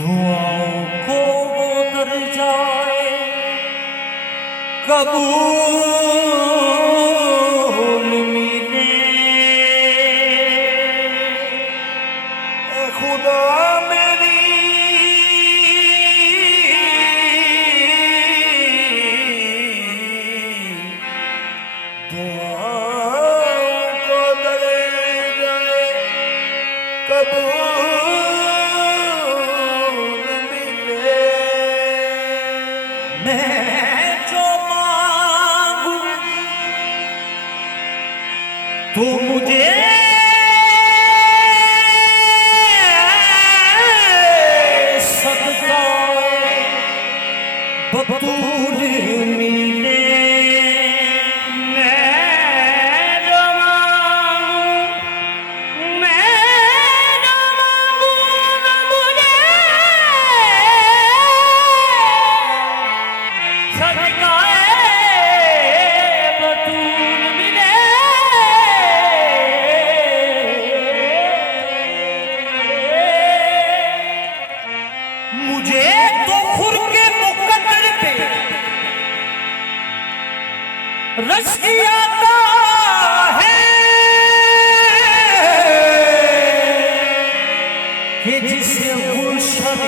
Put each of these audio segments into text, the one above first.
दुआओं को वो कर जाए कबूल मिले। खुदा मेरी दुआओं को कर जाए कबूल मिले। मैं जो मांगू तो मुझे सदका बतूल मिले। मुझे तो खुर के मुकद्दर पे रश आता है कि जिसे गुलशन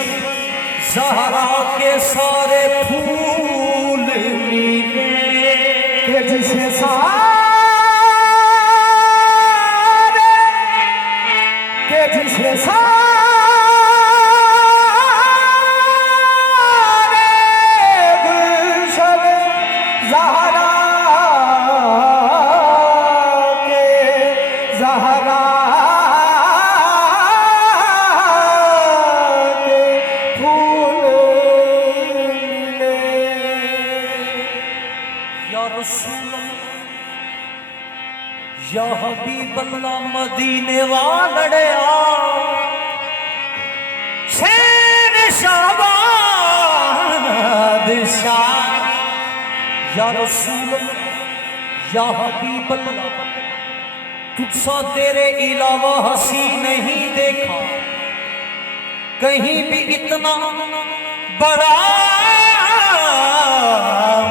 ज़हरा के सारे फूल मिले। कि जिसे सारे के जिसे या हबीब अल्लाह मदीने वालड़िया शेर शाबाद शाह। या रसूल या हबीब अल्लाह तुझसा तेरे अलावा हंसी नहीं देखा, कहीं भी इतना बड़ा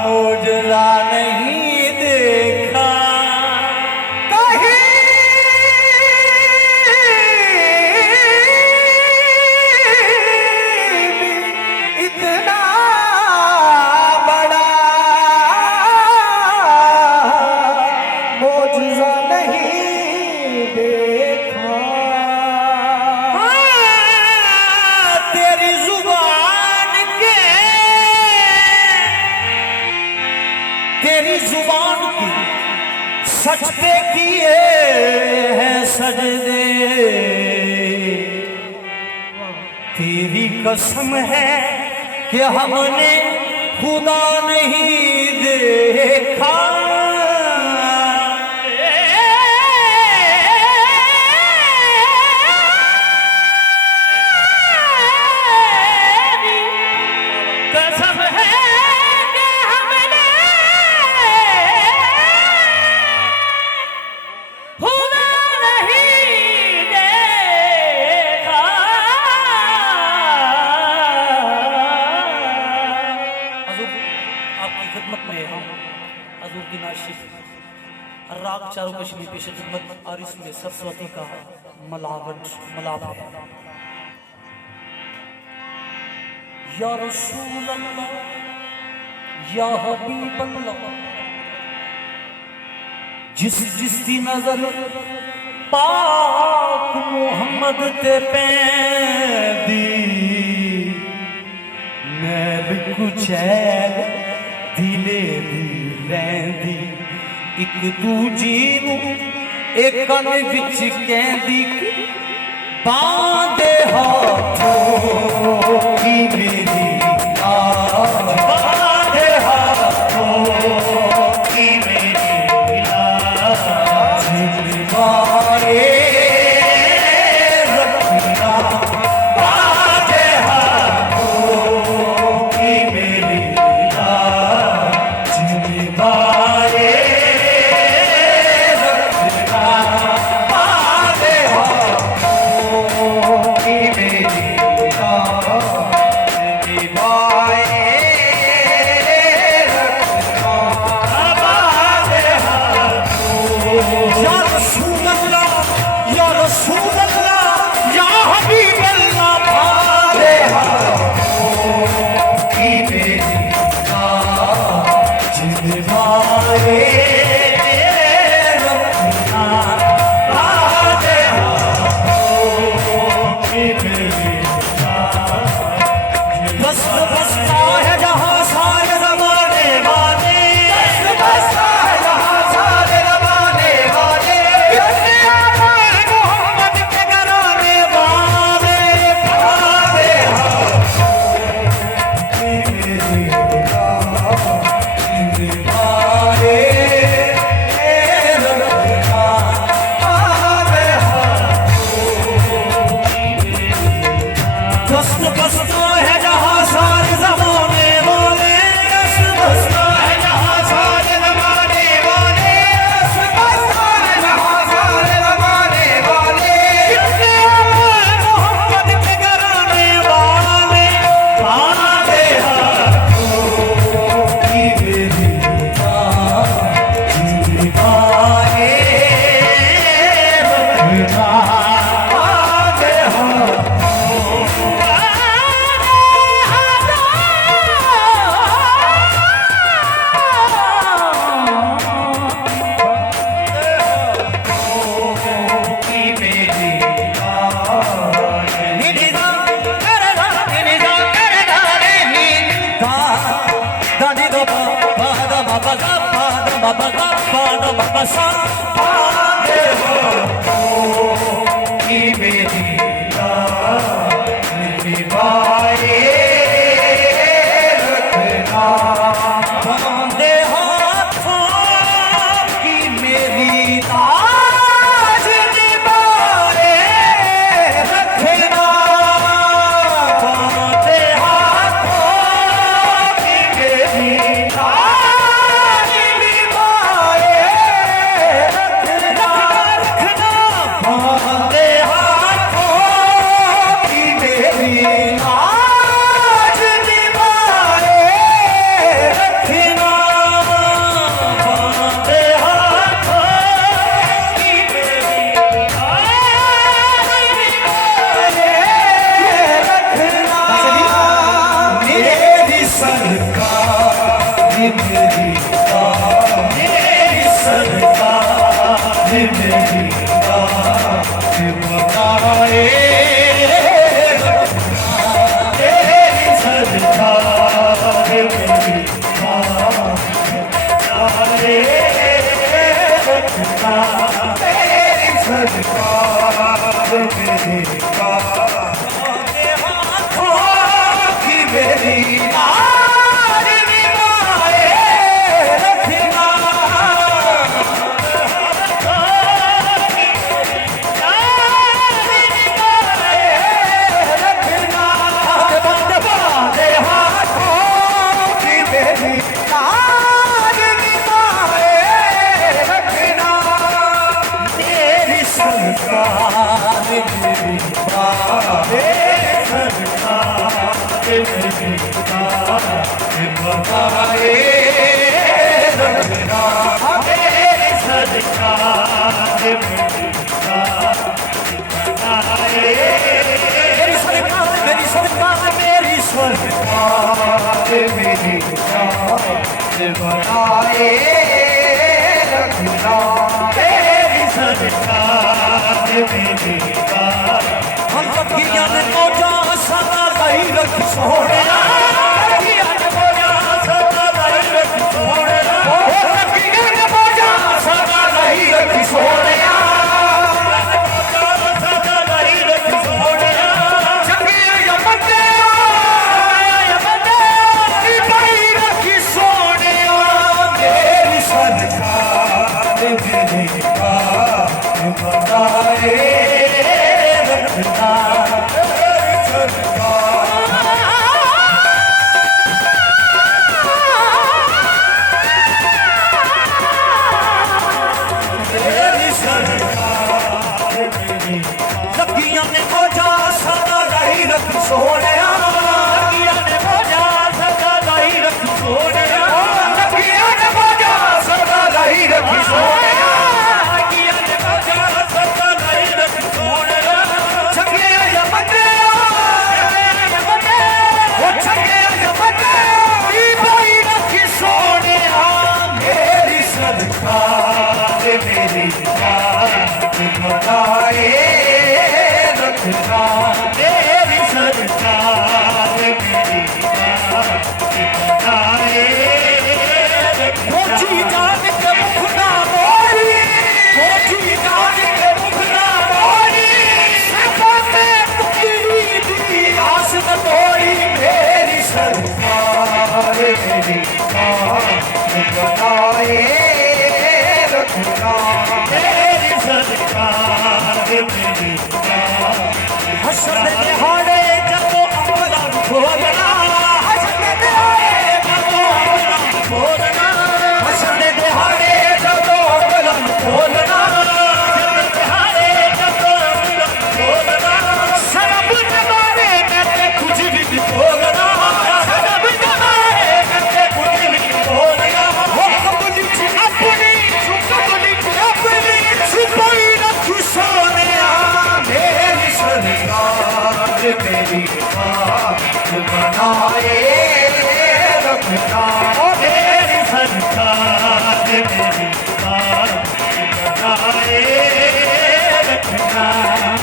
मुजरा नहीं देखा। तेरी जुबान की सच पे किए हैं सजदे, तेरी कसम है कि हमने खुदा नहीं देखा। कसम है राग चारों कश्मीर पेश खिदमत और इसमें सरस्वती का मलाप है। या रसूल अल्लाह या हबीब अल्लाह जिस दी नजर पाक मुहम्मद ते पैंदी मैं कुछ है दिले दी रहंदी। एक दूजी नू एक कन विच कहंदी बांधे हाथों की मेरी बांधे हाथों की मेरी जिम्मेवारी रखना। बांधे हाथों की मेरी जिम्मेवारी की मेरी बसता है जहाँ सारे ज़माने वाले, रस बसता है जहाँ सारे ज़माने वाले, रस बसता है जहाँ सारे ज़माने वाले, कितने मोहब्बत के घराने वाले आते हैं की मेरी दीवारे रखना आते हैं। बनाए रखना, मेरी सरकार मेरी बात बनाए रखना,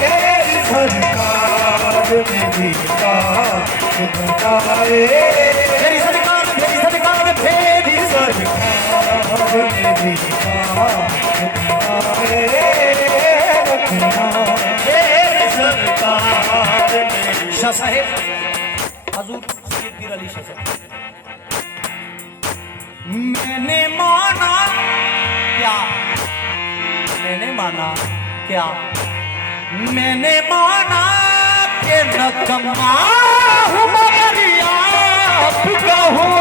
मेरी सरकार मेरी बात बनाए, मेरी सरकार मेरी सरकार मेरी सरकार मेरी बात बनाए रखना, मेरी सरकार मेरी। शाह साहेब हजूर सैयद पीर अली शाह साहब, मैंने माना क्या, मैंने माना क्या, मैंने माना कि नकम्मा हूँ मगर आपका हूँ,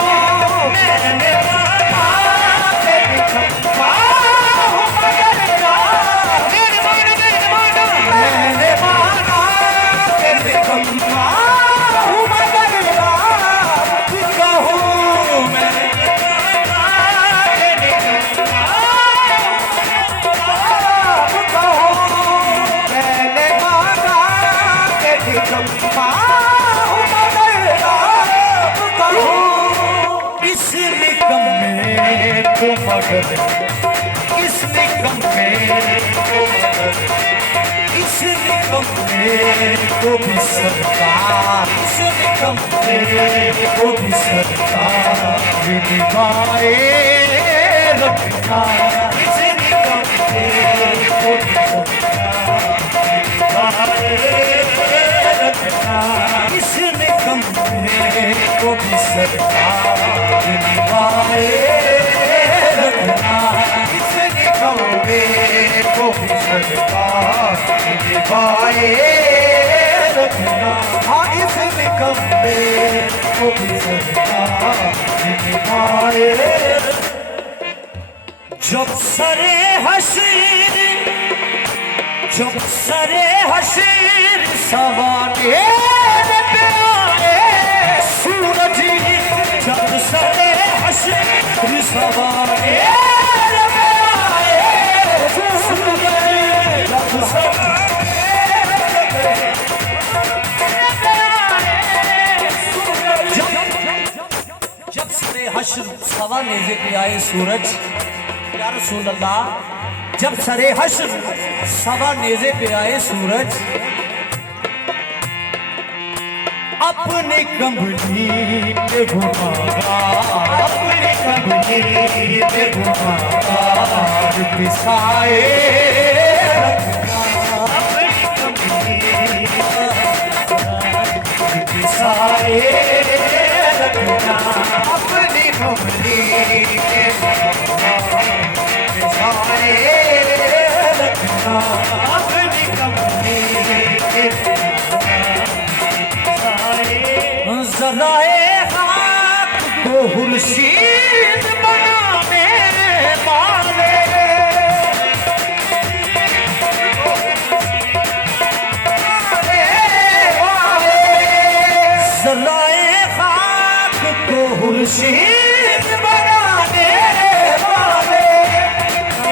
मैंने माना कि नकम्मा हूँ मगर मैंने माना कि नकम्मा हूँ मगर आपका हूँ, मैंने इस निकम में तो मगर, इस निकम में तो मगर, इस निकम में तो भी सरकार, इस निकम में तो भी सरकार निभाए रखना, इस निकम में तो भी सरकार निभाए रखना, इस निकम में तो भी सरकार निभाए रखना, इस निकम में तो भी सरकार निभाए रखना, हाँ इस निकम में तो भी सरकार निभाए। जब सरे हशीर, जब सरे हशीर सवारे पे आए सूरज, जब सरे हशीर सवारे पे आए सूरज, जब सरे जब सरे हश्र सवा नेज़े पे आए सूरज, या रसूल अल्लाह जब सरे हश्र सवा नेज़े पे आए सूरज, अपने कंबली पे घुमागा, अपने कंबली पे घुमागा बिसाए रखना, अपने कंबली बिसाए रखना, अपनी कंबली पे बिसाए रखना, अपनी कंबली ज़राए खाक को खुर्शीद बनाने वाले, ज़राए खाक को खुर्शीद बनाने वाले,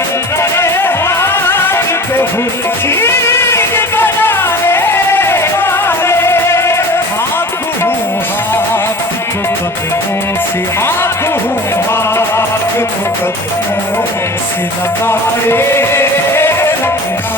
ज़राए खाक को खुर्शीद बनाने वाले, हाथ हूँ हाथ को कदमों से, हाथ हूँ हाथ को कदमों से लगाए रखना,